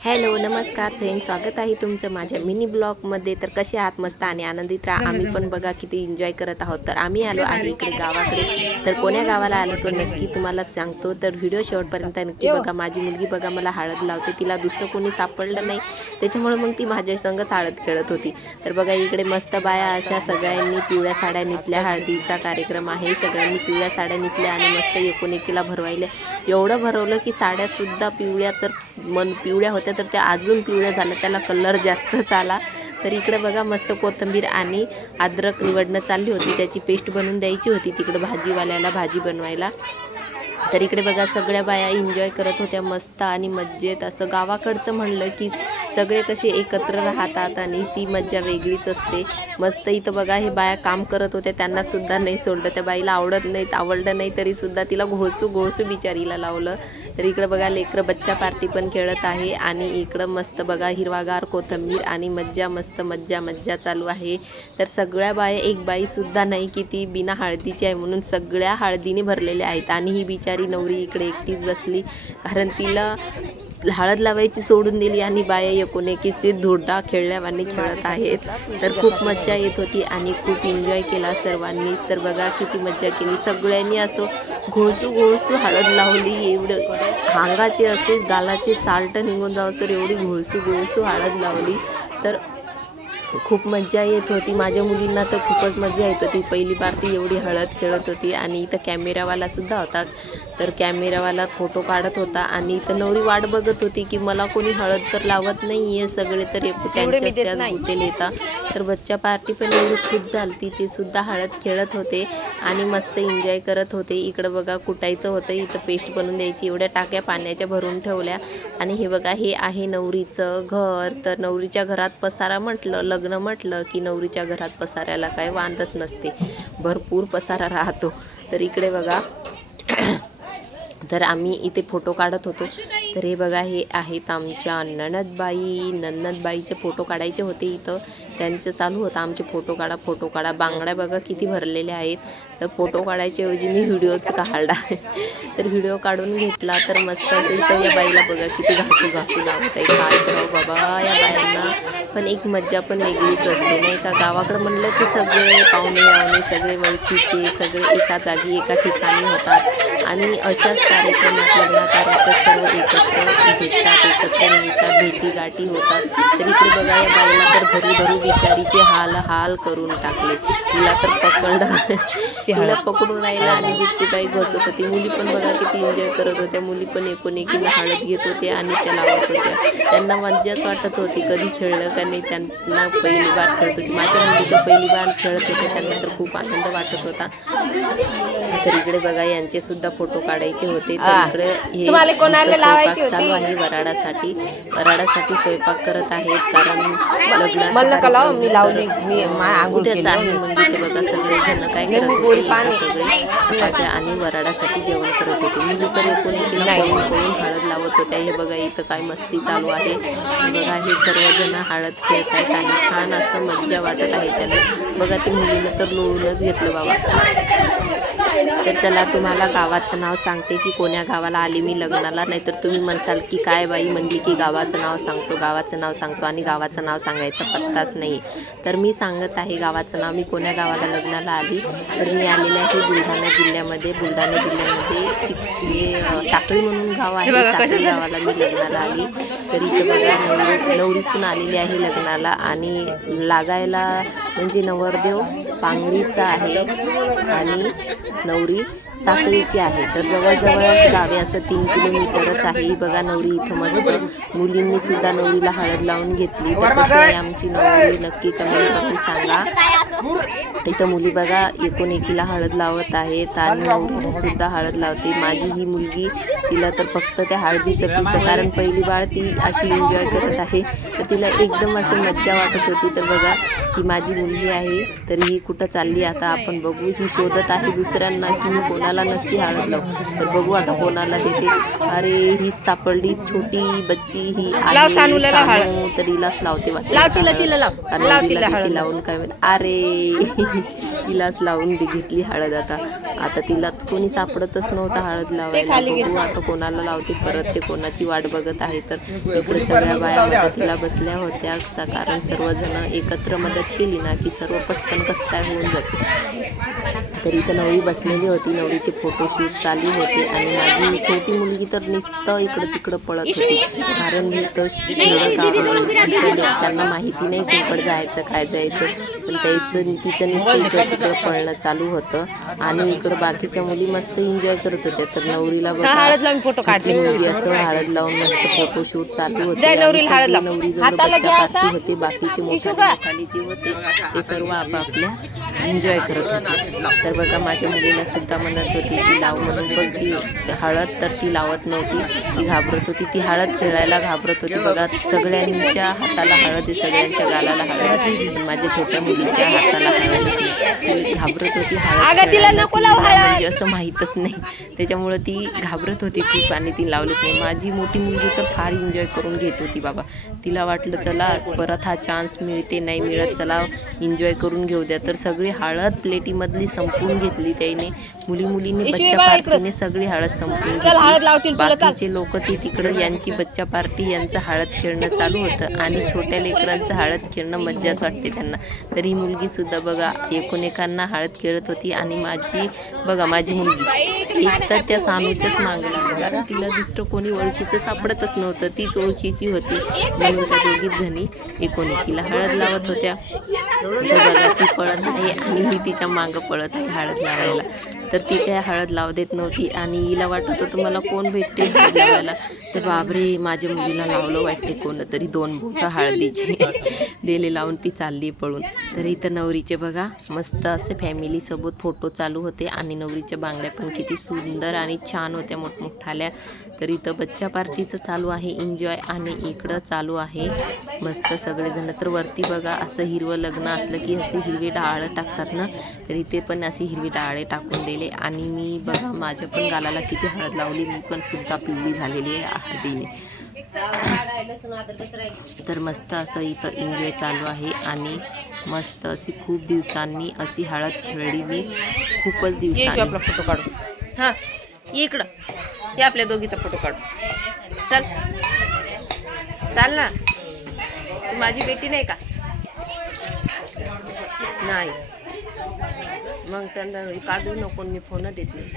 Hello नमस्कार friend, स्वागत आहे तुमचं माझ्या मिनी ब्लॉगमध्ये. तर कसे आहात? मस्त आणि आनंदित राहा. आम्ही पण बघा किती एन्जॉय करत आहोत. तर आम्ही आलो आहे इकडे गावाकडे. तर कोण्या गावाला आलो तो नक्की तुम्हाला सांगतो. तर व्हिडिओ शेवटपर्यंत नक्की बघा. माझी मुलगी बघा मला हळद लावते, तिला दुसरं कोणी सापडलं नाही त्याच्यामुळे मग ती माझ्या संगच हळद खेळत होती. तर बघा इकडे मस्त बाया अशा सगळ्यांनी पिवळ्या साड्या नेसल्या. हळदीचा कार्यक्रम आहे, सगळ्यांनी पिवळ्या साड्या नेसल्या आणि मस्त एकोणीला भरवायला एवढं भरवलं की साड्यासुद्धा पिवळ्या, तर पिवळ्या होत्या तर त्या अजून पिवळ्या झाल्या, त्याला कलर जास्तच आला. तर इकडे बघा मस्त कोथिंबीर आणि अद्रक निवडणं चालली होती, त्याची पेस्ट बनवून द्यायची होती तिकडे भाजीवाल्याला भाजी बनवायला. तर इकडे बघा सगळ्या बाया एन्जॉय करत होत्या मस्त आणि मज्जेत. असं गावाकडचं म्हणलं की सगळे कसे एकत्र राहतात आणि ती मज्जा वेगळीच असते. मस्त इथं बघा हे बाया काम करत होत्या, त्यांना सुद्धा नाही सोडलं. त्या बाईला आवडलं नाही तरी सुद्धा तिला घोळसू बिचारीला लावलं. तर इकडं बघा लेकरं बच्चा पार्टी पण खेळत आहे आणि इकडं मस्त बघा हिरवागार कोथिंबीर आणि मज्जा चालू आहे. तर सगळ्या बाया, एक बाईसुद्धा नाही की ती बिना हळदीची आहे म्हणून सगळ्या हळदीने भरलेल्या आहेत. आणि ही बिचारी नवरी इकडे एकटीच बसली, कारण तिला हळद लावायची सोडून दिली आणि बाया एकोणीस धुरडा खेळल्यावानी खेळत आहेत. तर खूप मज्जा येत होती आणि खूप एन्जॉय केला सर्वांनीच. तर बघा किती मज्जा केली सगळ्यांनी. असं घोळसू हळद लावली, एवढं हांगाचे असे गालाचे साल्ट निघून जाऊ तर एवढी घोळसू हळद लावली. तर खूप मज्जा येत होती. माझ्या मुलींना तर खूपच मज्जा येत होती. पहिली बार ती एवढी हळद खेळत होती. आणि इथं कॅमेरावाला सुद्धा होता, तर कॅमेरावाला फोटो काढत होता आणि इथं नवरी वाट बघत होती की मला कोणी हळद तर लावत नाही आहे, सगळे तर त्यांच्याच त्याच गुतेल येतात. तर बच्चा पार्टी पण एवढी खूप झाली, ते सुद्धा हळद खेळत होते आणि मस्त एन्जॉय करत होते. इकडं बघा कुटायचं होतं, इथं पेस्ट बनवून द्यायची, एवढ्या टाक्या पाण्याच्या भरून ठेवल्या. आणि हे बघा हे आहे नवरीचं घर. तर नवरीच्या घरात पसारा म्हटलं, लग्न म्हटलं की नवरीच्या घरात पसाऱ्याला काय वांदच नसते, भरपूर पसारा राहतो. तर इकडे बघा तर आम्ही इथे फोटो काढत होतो. तर हे बघा हे आहेत आमच्या ननदबाईचे फोटो काढायचे होते. इथं त्यांचं चालू होतं आमचे फोटो काढा. बांगड्या बघा किती भरलेल्या आहेत. तर फोटो काढायच्या ऐवजी मी व्हिडिओच काढला. तर व्हिडिओ काढून घेतला. तर मस्त असं इथं या बाईला बघा किती घासू लावत आहे. काय करावं बाबा या बायांना, पण एक मज्जा पण वेगळीच असते नाही का. गावाकडं म्हणलं की सगळे पाहुणे सगळे ओळखीचे सगळे एका जागी एका ठिकाणी होतात आणि अशाच कार्यक्रमात लग्न कार्यात सर्व एकत्र भेटतात, एकत्र मिळतात, भेटीगाठी होतात. तर इकडे बघा या बाईला तर धरू बिचारीचे हाल करून टाकले. तिला तर तिला पकडून राहिला आणि दुसरी बाई घसत होती. मुली पण बघा किती एन्जॉय करत होत्या. मुली पण एकोणीला हळद घेत होते आणि त्या लावत होत्या. त्यांना मज्जाच वाटत होती, कधी खेळलं का नाही. त्यांना पहिली बार खेळत होती. माझ्या मुली तर पहिली बार खेळत होते, त्यांना तर खूप आनंद वाटत होता. तर इकडे बघा यांचे सुद्धा फोटो काढायचे होते. तर इकडे हे स्वयंपाक चालू आहे वराडासाठी स्वयंपाक करत आहेत, कारण लग्नात आहे. मग इथे बघा सगळे जण काय करत होते, सगळे चपात्या आणि वराडासाठी जेवण करत होते. मुली तर एकोणीला पळून हळद लावत होत्या. हे बघा इथं काय मस्ती चालू आहे. बघा हे सर्वजण हळद खेळत आहेत आणि छान असं मज्जा वाटत आहे त्यांना. बघा ते मुलीनं तर लोळूनच घेतलं बाबा. तर चला तुम्हाला गावाचं नाव सांगते की कोण्या गावाला आली मी लग्नाला. नाहीतर तुम्ही म्हणसाल की काय बाई म्हणली की गावाचं नाव सांगतो आणि गावाचं नाव सांगायचा पत्ताच नाही. तर मी सांगत आहे गावाचं नाव. मी कोण्या गावाला लग्नाला आली, तर मी आलेले आहे बुलढाणा जिल्ह्यामध्ये साखळी म्हणून गाव आहे. साखळी गावाला मी लग्नाला आली. तर इथं बघा नवरी पण आलेली आहे लग्नाला आणि लागायला म्हणजे नवरदेव पांगरीचा आहे आणि नवरी साखळीची आहे. तर जवळजवळच गावे असं 3 किलोमीटरच आहे. बघा नवरी इथं मस्त मुलींनी सुद्धा नवरीला हळद लावून घेतली. तर कशी आहे आमची नवरी नक्की कमेंट करून सांगा. इथं मुली बघा एकोणीला हळद लावत आहेत आणि नवरीला सुद्धा हळद लावते. माझी ही मुलगी, तिला तर फक्त त्या हळदीचं पिसं, कारण पहिली बाळ ती अशी एन्जॉय करत आहे तर तिला एकदम असं मज्जा वाटत होती. तर बघा ही माझी मुलगी आहे, तर ही कुठं चालली आता आपण बघू. ही शोधत आहे दुसऱ्यांना की मी कोणाला नक्की हळद लावू. तर बघू आता कोणाला देते. अरे ही सापडली छोटी बच्ची, ही आहे सानू, तर हिलाच लावते वाटतं. लावून काय अरे हिलाच लावून घेतली हळद. आता आता तिला कोणी सापडतच नव्हतं हळद लावायला. बघू आता कोणाला लावते परत, ते कोणाची वाट बघत आहे. तर इकडे सगळ्या बाया मदतीला बसल्या होत्या, कारण सर्वजण एकत्र मदत केली ना की सर्व पटकन कसं काय होऊन जाते. तर इथं नवरी बसलेली होती, नवरीचे फोटोशूट चालू होते आणि माझी छोटी मुलगी तर नुसतं इकडं तिकडं पळत होती, कारण इथं त्यांना माहिती नाही कुठं जायचं काय जायचं, पण तिचं नुसतं इकडं तिकडं पळणं चालू होतं. आणि इकडं बाकीच्या मुली मस्त एन्जॉय करत होत्या. तर नवरीला फोटो मुलगी असं हळद लावून मस्त फोटोशूट चालू होते. नवरी जवळ बच्चा पार्टी होते, बाकीचे मोठाली जे होते ते सर्व आपापल्या एन्जॉय करत होते. तर बघा माझ्या मुलीला सुद्धा म्हणत होती ती लाव म्हणून, पण ती हळद तर ती लावत नव्हती, ती घाबरत होती. ती हळद खेळायला घाबरत होती. बघा सगळ्यांच्या हाताला हळद आहे, सगळ्यांच्या गालाला हळद, पण माझ्या छोट्या मुलीच्या हाताला हळदच नाही. ती घाबरत होती हळद म्हणजे असं माहीतच नाही, त्याच्यामुळं ती घाबरत होती खूप आणि ती लावलीच नाही. माझी मोठी मुलगी तर फार एन्जॉय करून घेत होती बाबा. तिला वाटलं चला परत हा चान्स मिळते नाही मिळत, चला एन्जॉय करून घेऊ द्या. तर सगळी हळद प्लेटीमधली संपवून घेतली त्याने. मुलींनी बच्चा पार्टीने सगळी हळद संपवून घेतली. बाकीचे लोक ते तिकडं यांची बच्चा पार्टी यांचं हळद खेळणं चालू होतं आणि छोट्या लेकरांचं हळद खेळणं मज्जाच वाटते त्यांना. तर ही मुलगी सुद्धा बघा एकोणेकांना हळद खेळत होती. आणि माझी मुलगी एक तर त्या सानूच्याच मागं लागली, कारण तिला दुसरं कोणी ओळखीचं सापडतच नव्हतं, तीच ओळखीची होती म्हणून त्या दोघीच जणी एकोणेकीला हळद लावत होत्या. तर बघा ती पळत आहे आणि ही तिच्या मागं पळत आहे हळद लावायला. तर ती काय हळद लावू देत नव्हती आणि हिला वाटत होतं मला कोण भेटते हळद लावायला. तर बापरे माझ्या मुलीला लावलं वाटते कोण तरी 2 बोटं हळदीचे दिले लावून ती चालली पळून. तर इथं नवरीचे बघा मस्त असे फॅमिलीसोबत फोटो चालू होते आणि नवरीच्या बांगड्या पण किती सुंदर आणि छान होत्या मोठमोठाल्या. तर इथं बच्चा पार्टीचं चालू आहे एन्जॉय आणि इकडं चालू आहे मस्त सगळेजण. तर वरती बघा असं हिरवं लग्न असलं की असे हिरवे डाळ टाकतात ना, तर इथे पण अशी हिरवी डाळे टाकून दिले. आणि मी बघा माझ्या पण गालाला किती हळद लावली, मी पण सुद्धा पिवळी झालेली आहे हळदीने. तर मस्त असं इथं एन्जॉय चालू आहे आणि मस्त अशी खूप दिवसांनी अशी हळद खेळली मी, खूपच दिवसांनी. आपला फोटो काढू, हां इकडं हे आपल्या दोघीचा फोटो काढू. चल चाल ना, तू माझी बेटी नाही का? नाही मग त्यांना काढू नको, मी फोन देत नाही.